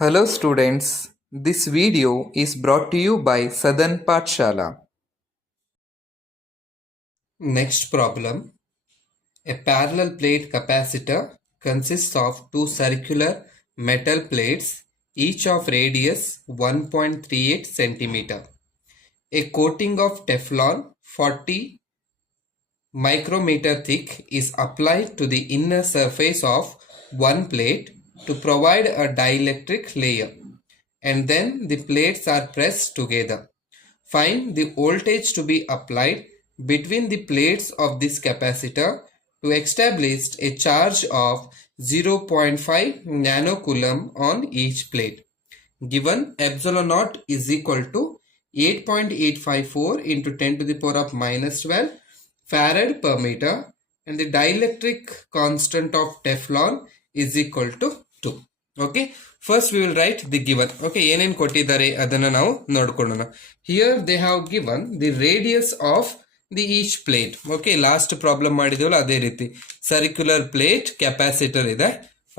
Hello students, this video is brought to you by Sadan Pathshala. Next problem. A parallel plate capacitor consists of two circular metal plates, each of radius 1.38 centimeter. A coating of Teflon 40 micrometer thick is applied to the inner surface of one plate to provide a dielectric layer, and then the plates are pressed together. Find the voltage to be applied between the plates of this capacitor to establish a charge of 0.5 nanocoulomb on each plate. Given epsilon naught is equal to 8.854 into 10 to the power of minus 12 farad per meter, and the dielectric constant of Teflon is equal to 2. Okay, first we will write the given. Okay, ಏನೇನು ಕೊಟ್ಟಿದ್ದಾರೆ ಅದನ್ನ ನಾವು ನೋಡ್ಕೊಳ್ಳೋಣ. Here they have given the radius of the each plate. Okay, last problem ಮಾಡಿದೀವಲ್ಲ ಅದೇ ರೀತಿ circular plate capacitor ಇದೆ.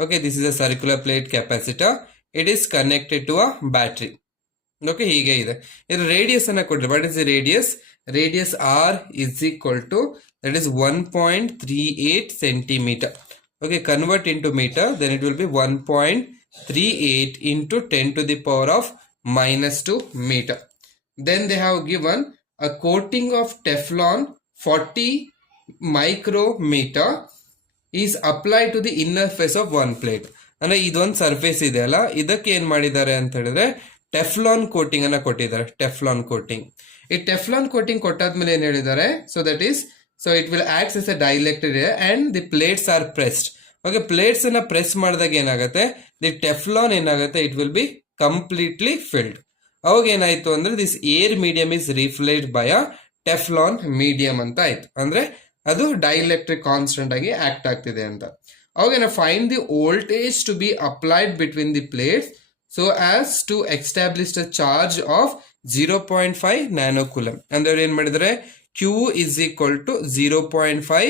Okay, this is a circular plate capacitor. It is connected to a battery. Okay, ಹೀಗೆ ಇದೆ. ಇದರ ರೇಡಿಯಸ್ ಅನ್ನ ಕೊಟ್ಟರೆ, what is the radius? Radius r is equal to, that is 1.38 centimeter. Okay, convert into meter, then it will be 1.38 into 10 to the power of minus 2 meter. Then they have given a coating of Teflon 40 micrometer is applied to the inner face of one plate. ಅಂದ್ರೆ ಇದೊಂದು surface ಇದೆ ಅಲ್ಲ, ಇದಕ್ಕೆ ಏನ್ ಮಾಡಿದ್ದಾರೆ ಅಂತ ಹೇಳಿದ್ರೆ Teflon coating ಅನ್ನ ಕೊಟ್ಟಿದ್ದಾರೆ. ಟೆಫ್ಲಾನ್ ಕೋಟಿಂಗ್, ಈ ಟೆಫ್ಲಾನ್ ಕೋಟಿಂಗ್ ಕೊಟ್ಟಾದ್ಮೇಲೆ ಏನ್ ಹೇಳಿದ್ದಾರೆ, so that is, so it will act as a dielectric and the plates are pressed. Okay, plates ಅನ್ನ ಪ್ರೆಸ್ ಮಾಡಿದಾಗ ಏನಾಗುತ್ತೆ, ದಿ ಟೆಫ್ಲಾನ್ ಏನಾಗುತ್ತೆ, it will be completely filled. ಅವಾಗ ಏನಾಯ್ತು ಅಂದ್ರೆ this air medium is reflect by a Teflon medium ಅಂತ ಆಯ್ತು. ಅಂದ್ರೆ ಅದು ಡೈಲೆಕ್ಟ್ರಿಕ್ ಕಾನ್ಸ್ಟೆಂಟ್ ಆಗಿ ಆಕ್ಟ್ ಆಗ್ತಿದೆ ಅಂತ. ಅವಾಗ find the voltage to be applied between the plates so as to establish a charge of 0.5 nanocoulomb. ಅಂದ್ರೆ ಏನ್ ಮಾಡಿದ್ರೆ Q is equal to 0.5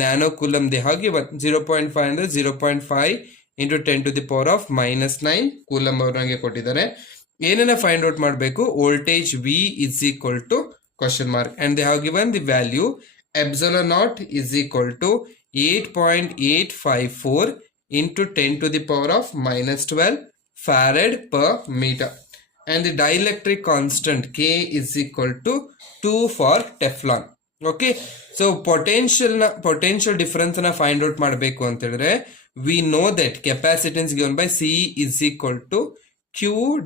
nanocoulomb. they have given 0.5 ಅಂದ್ರೆ 0.5 into 10 to the power of minus 9 coulomb ಅವರಿಗೆ ಕೊಟ್ಟಿದ್ದಾರೆ. ಏನನ್ನ find out ಮಾಡಬೇಕು, voltage V is equal to question mark, and they have given the value epsilon naught is equal to 8.854 into 10 to the power of minus 12 farad per meter, and the dielectric constant K is equal to 2 for Teflon. Okay, so potential difference na find out ಮಾಡಬೇಕು ಅಂತ ಹೇಳಿದ್ರೆ, we know that capacitance given by C is equal to Q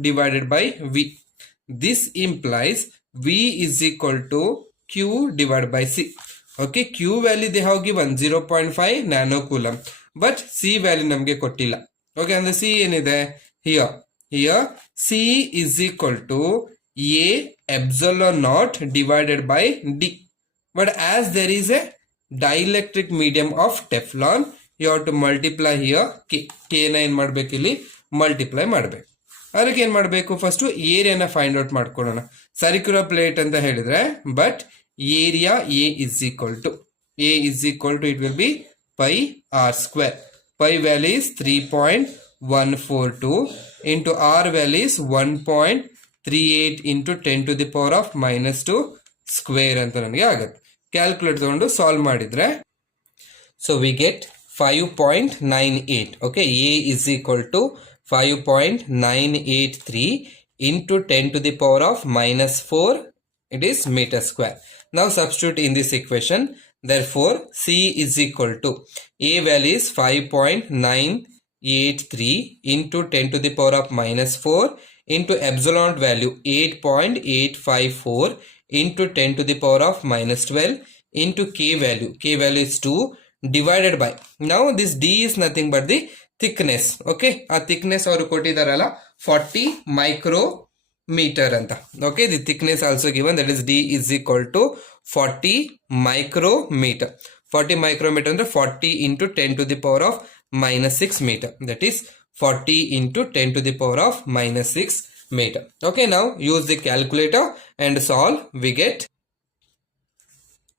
divided by V. This implies V is equal to Q divided by C. Okay, Q value they have given 0.5 nanocoulomb, but C value ನಮಗೆ ಕೊಟ್ಟಿಲ್ಲ. Okay, ಅಂದ್ರೆ C ಏನಿದೆ, here C is equal to A epsilon naught divided by D. But as there is a dielectric medium of Teflon, you have to multiply here K na ಏನ್ ಮಾಡಬೇಕು, ಇಲ್ಲಿ multiply ಮಾಡಬೇಕು. ಅದಕ್ಕೆ ಏನ್ ಮಾಡಬೇಕು, ಫಸ್ಟ್ ಏರಿಯಾನ ಫೈಂಡ್ ಔಟ್ ಮಾಡ್ಕೊಳ್ಳೋಣ. Circular plate ಅಂತ ಹೇಳಿದ್ರೆ, but area A is equal to it will be pi r square. Pi value is 3.142 into r value is 1.38 into 10 to the power of minus 2 square ಅಂತ ನನಗೆ ಆಗುತ್ತೆ. Calculate ತಗೊಂಡು solve ಮಾಡಿದ್ರೆ, so we get 5.98. Okay, A is equal to 5.983 into 10 to the power of minus 4, it is meter square. Now substitute in this equation. Therefore C is equal to, A value is 5.983 into 10 to the power of minus 4 into epsilon value 8.854 into 10 to the power of minus 12 into K value is 2 divided by, now this D is nothing but the thickness. Okay, ಆ thickness ಅವರು ಕೊಟ್ಟಿದಾರಲ್ಲ 40 micrometer ಅಂತ. Okay, the thickness also given, that is D is equal to 40 micrometer. 40 micrometer ಅಂದ್ರೆ 40 into 10 to the power of minus 6 meter. That is 40 into 10 to the power of minus 6 meter. Okay, now use the calculator and solve. We get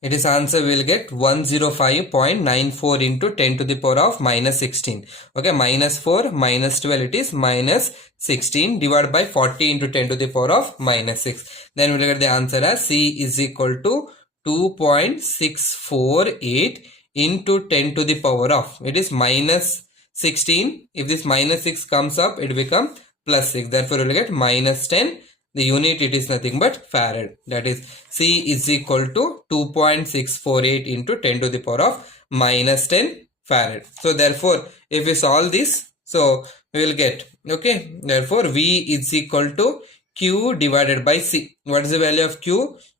It is answer we will get 105.94 into 10 to the power of minus 16. Okay, minus 4 minus 12, it is minus 16 divided by 40 into 10 to the power of minus 6. Then we will get the answer as C is equal to 2.648 into 10 to the power of, it is minus 16. If this minus 6 comes up, it becomes plus 6. Therefore, we will get minus 10. The unit, it is nothing but farad. That is C is equal to 2.648 into 10 to the power of minus 10 farad. So therefore, if we solve this, so we will get, okay, therefore V is equal to Q divided by C. What is the value of Q?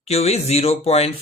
Q is 0.5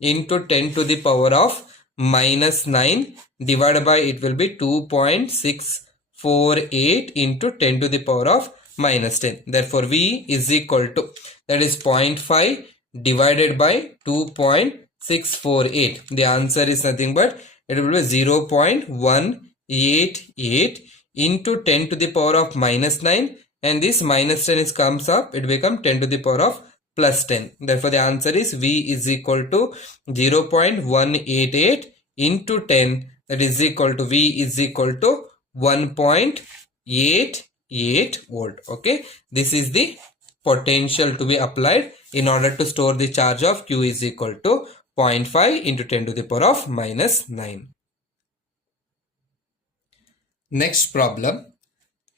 into 10 to the power of minus 9 divided by, it will be 2.648 into 10 to the power of minus 10. Therefore, V is equal to, that is 0.5 divided by 2.648. The answer is nothing but, it will be 0.188 into 10 to the power of minus 9, and this minus 10 is comes up, it becomes 10 to the power of plus 10. Therefore, the answer is V is equal to 0.188 into 10, that is equal to, V is equal to 1.88 volt. Okay, this is the potential to be applied in order to store the charge of Q is equal to 0.5 into 10 to the power of minus 9. Next problem.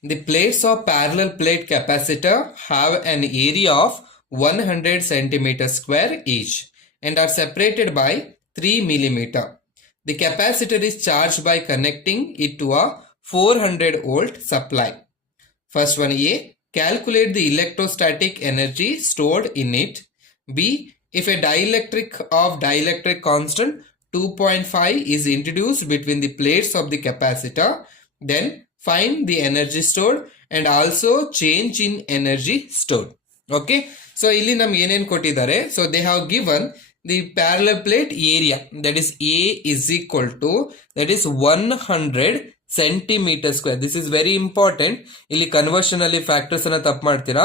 The plates of parallel plate capacitor have an area of 100 centimeter square each and are separated by 3 millimeter. The capacitor is charged by connecting it to a 400 volt supply. First one, A. Calculate the electrostatic energy stored in it. B. If a dielectric constant 2.5 is introduced between the plates of the capacitor, then find the energy stored and also change in energy stored. Okay. So, ಇಲ್ಲಿ ನಮಗೆ ಏನೇನು ಕೊಟ್ಟಿದ್ದಾರೆ? So, they have given the parallel plate area, that is A is equal to, that is 100 centimeter square. This is very important. ಇಲ್ಲಿ conversion ಅಲ್ಲಿ factors ಅನ್ನ ತಪ್ಪು ಮಾಡ್ತೀರಾ.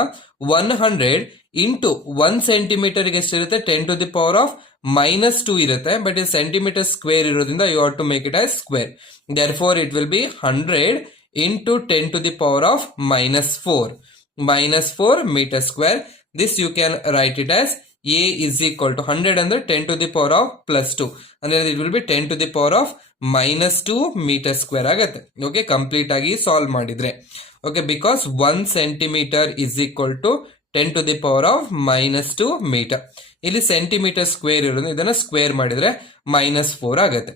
100 into 1 centimeter ಗೆ ಎಷ್ಟಿರುತ್ತೆ? 10 to the power of minus 2 ಇರುತ್ತೆ. But ಇದು centimeter square ಇರೋದ್ರಿಂದ you have to make it as square. Therefore, it will be 100 into 10 to the power of minus 4 meter square. This you can write it as A is equal to 100 under 10 to the power of plus 2. And then it will be 10 to the power of minus 2 meter square ಆಗುತ್ತೆ. Okay, complete ಆಗಿ solve ಮಾಡಿದ್ರೆ. Okay, because 1 centimeter is equal to 10 to the power of minus 2 meter. ಇಲ್ಲಿ centimeter square ಇರೋದು, ಇದನ್ನ square ಮಾಡಿದ್ರೆ minus 4 ಆಗುತ್ತೆ.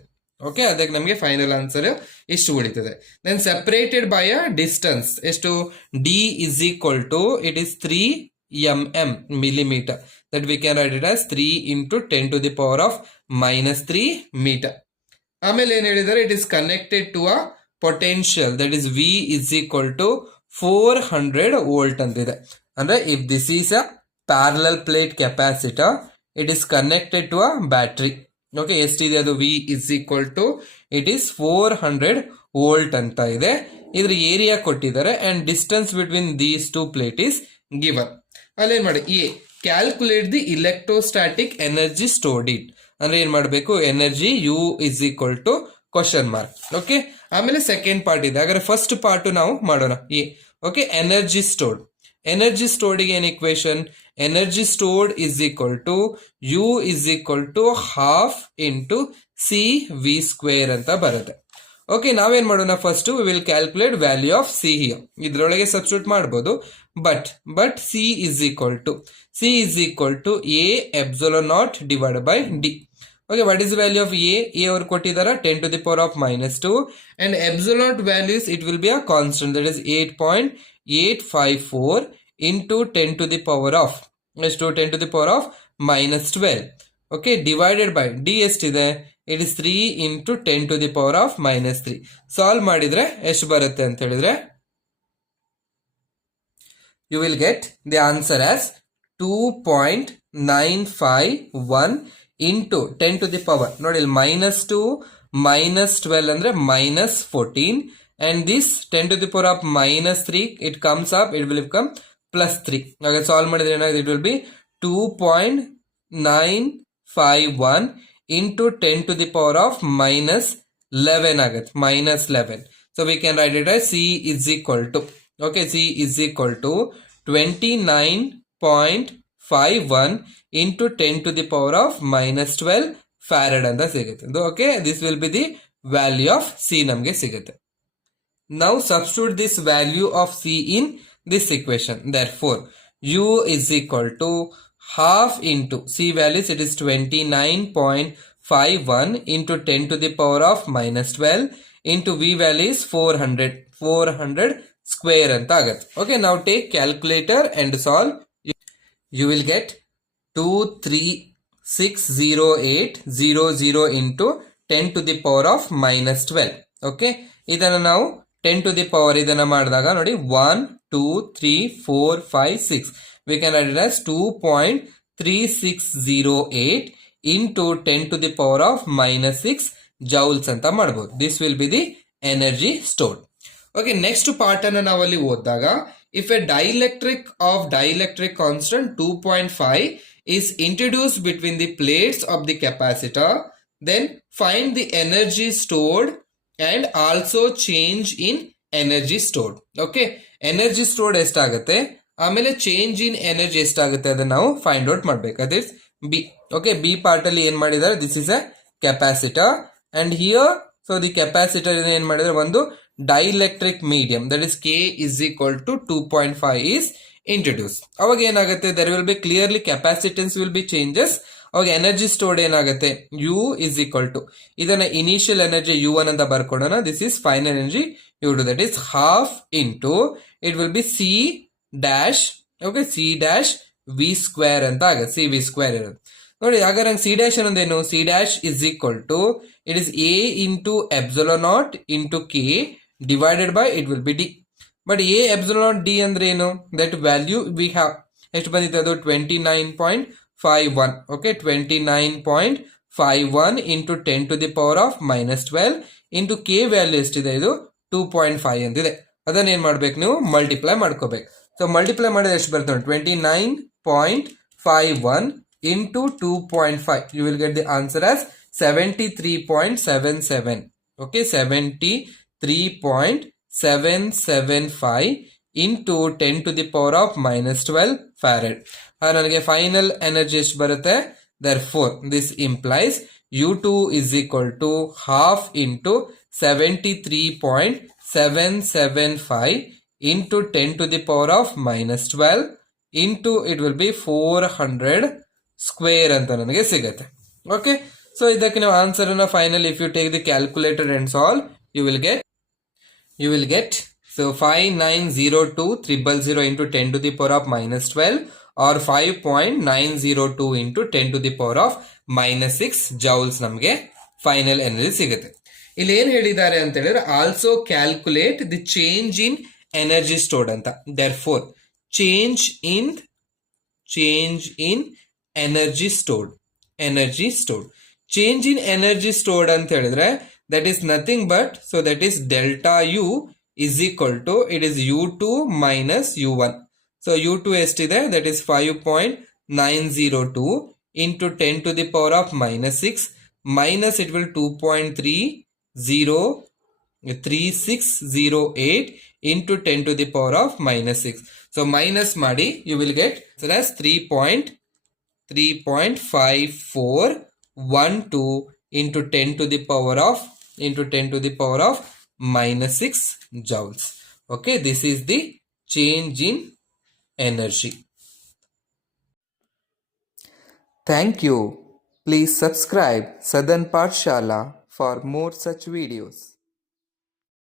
Okay, ಅದಕ್ಕೆ ನಮಗೆ ಫೈನಲ್ ಆನ್ಸರ್ ಇಷ್ಟು ಉಳಿತದೆ. Then separated by a distance ಎಷ್ಟು? D is equal to, it is 3 mm millimeter, that we can write it as 3 into 10 to the power of minus 3 meter. ಆಮೇಲೆ ಏನ್ ಹೇಳಿದ್ದಾರೆ? It is connected to a potential, that is V is equal to 400 volt ಅಂತಿದೆ. ಅಂದ್ರೆ if this is a parallel plate capacitor, it is connected to a battery. Okay, ಎಷ್ಟಿದೆ ಅದು? V is equal to, it is 400 volt ಅಂತ ಇದೆ. ಇದ್ರ area ಕೊಟ್ಟಿದ್ದಾರೆ and distance between these two plate is given. ಅಲ್ಲಿ ಏನ್ ಮಾಡಿ? A. Calculate the electrostatic energy stored it. ಅಂದ್ರೆ ಏನ್ ಮಾಡಬೇಕು? Energy U is equal to question mark. Okay, ಆಮೇಲೆ ಸೆಕೆಂಡ್ ಪಾರ್ಟ್ ಇದೆ. ಹಾಗಾದ್ರೆ ಫಸ್ಟ್ ಪಾರ್ಟ್ ನಾವು ಮಾಡೋಣ. A. Okay, energy stored. Energy stored ಗೆ ಏನ್ equation? Energy stored is equal to U is equal to half into CV square ಅಂತ ಬರುತ್ತೆ. Okay, ನಾವೇನ್ ಮಾಡೋಣ? First we will calculate value of see here. ಇದ್ರೊಳಗೆ substitute ಮಾಡಬಹುದು. But C is equal to A epsilon naught divided by D. Okay, what is the value of A? A ಅವರು ಕೊಟ್ಟಿದ್ದಾರೆ 10 to the power of minus 2 and epsilon naught values, it will be a constant, that is 8.854 into 10 to the power of, ಎಷ್ಟು? 10 to the power of minus 12. Okay, divided by D ಎಷ್ಟಿದೆ? It is 3 into 10 to the power of minus 3. Solve ಮಾಡಿದ್ರೆ ಎಷ್ಟು ಬರುತ್ತೆ ಅಂತ ಹೇಳಿದ್ರೆ, you will get the answer as 2.951 into 10 to the power. ನೋಡಿ, minus 2 minus 12 ಅಂದ್ರೆ minus 14 and this 10 to the power of minus 3, it comes up, it will become plus 3. ಹಾಗೆ solve ಮಾಡಿದ್ರೆ ಏನಾಗುತ್ತೆ? It will be 2.9 0.51 into 10 to the power of minus 11 ಆಗುತ್ತೆ, minus 11. So we can write it as C is equal to, okay, C is equal to 29.51 into 10 to the power of minus 12 farad ಅಂತ ಸಿಗುತ್ತೆ. Okay, this will be the value of C ನಮಗೆ ಸಿಗುತ್ತೆ. Now substitute this value of C in this equation. Therefore, U is equal to half into C values, it is 29.51 into 10 to the power of minus 12 into V value is 400 square anta agutte. Okay, now take calculator and solve. You will get 2360800 into 10 to the power of minus 12. Okay, ಇದನ್ನ ನಾವು 10 to the power ಇದನ್ನ ಮಾಡಿದಾಗ ನೋಡಿ 1 2 3 4 5 6 we can write it as 2.3608 into 10 to the power of minus 6 joules ಅಂತ ಮಾಡಬಹುದು. This will be the energy stored. Okay, next part ಅನ್ನು ನಾವಲ್ಲಿ ಓದಿದಾಗ if a dielectric of dielectric constant 2.5 is introduced between the plates of the capacitor, then find the energy stored and also change in energy stored. Okay, energy stored ಎಷ್ಟಾಗುತ್ತೆ, ಆಮೇಲೆ change in energy ಎಷ್ಟಾಗುತ್ತೆ ಅದನ್ನ ನಾವು find out ಮಾಡಬೇಕು. It is B. Okay, B part ಅಲ್ಲಿ ಏನ್ ಮಾಡಿದ್ದಾರೆ, this is a capacitor and here so the capacitor ಏನ್ ಮಾಡಿದ್ರೆ ಒಂದು dielectric medium that is K is equal to 2.5 is introduced. ಅವಾಗ ಏನಾಗುತ್ತೆ, there will be clearly capacitance will be changes. ಅವಾಗ energy stored ಏನಾಗುತ್ತೆ, ಯು ಇಸ್ ಈಕ್ವಲ್ ಟು ಇದನ್ನ initial energy U1 ಅಂತ ಬರ್ಕೊಡೋಣ. This is final energy U2 that is half into it will be C dash. Okay, C dash V square ಅಂತ ಆಗುತ್ತೆ, C V square ಇರೋದು ನೋಡಿ. ಹಾಗಾದ್ರೆ C dash ಅನ್ನೋದೇನು, C dash is equal to it is A into epsilon naught into K divided by it will be D. But A epsilon naught D ಅಂದ್ರೆ ಏನು, that value we have ಎಷ್ಟು ಬಂದಿತ್ತು, ಅದು 29.51. Okay, 29.51 into 10 to the power of minus 12 into K value ಎಷ್ಟಿದೆ, ಇದು 2.5 ಅಂತಿದೆ. ಅದನ್ನ ಏನ್ ಮಾಡ್ಬೇಕು, ನೀವು ಮಲ್ಟಿಪ್ಲೈ ಮಾಡ್ಕೋಬೇಕು. ಸೊ ಮಲ್ಟಿಪ್ಲೈ ಮಾಡಿದ್ರೆ ಎಷ್ಟು ಬರ್ತದೆ, 29.51 into 2.5 you will get the answer as 73.77. okay, 73.775 into 10 to the power of minus 12 farad. ನನಗೆ ಫೈನಲ್ ಎನರ್ಜಿ ಎಷ್ಟು ಬರುತ್ತೆ, therefore this implies U2 is equal to half into 73.775 into 10 to the power of minus 12 into it will be 400 square ಅಂತ ನನಗೆ ಸಿಗುತ್ತೆ. Okay, so ಇದಕ್ಕೆ ನೀವು answer ಅನ್ನ final if you take the calculator and solve you will get so 5902,000 into 10 to the power of minus 12 or 5.902 into 10 to the power of minus 6 joules ನಮಗೆ final energy ಸಿಗುತ್ತೆ. ಇಲ್ಲಿ ಏನ್ ಹೇಳಿದ್ದಾರೆ ಅಂತ ಹೇಳಿದ್ರೆ also calculate the change in energy stored ಅಂತ. therefore change in energy stored change in energy stored ಅಂತ ಹೇಳಿದ್ರೆ that is nothing but so that is delta U is equal to it is U2 minus U1. so U2 ಎಷ್ಟಿದೆ, that is 5.902 into 10 to the power of minus 6 minus it will 2.3608 into 10 to the power of minus 6. so minus ಮಾಡಿ you will get so that's 3.5412 into 10 to the power of minus 6 joules. okay, this is the change in energy. Thank you. Please subscribe Southern Pathshala for more such videos.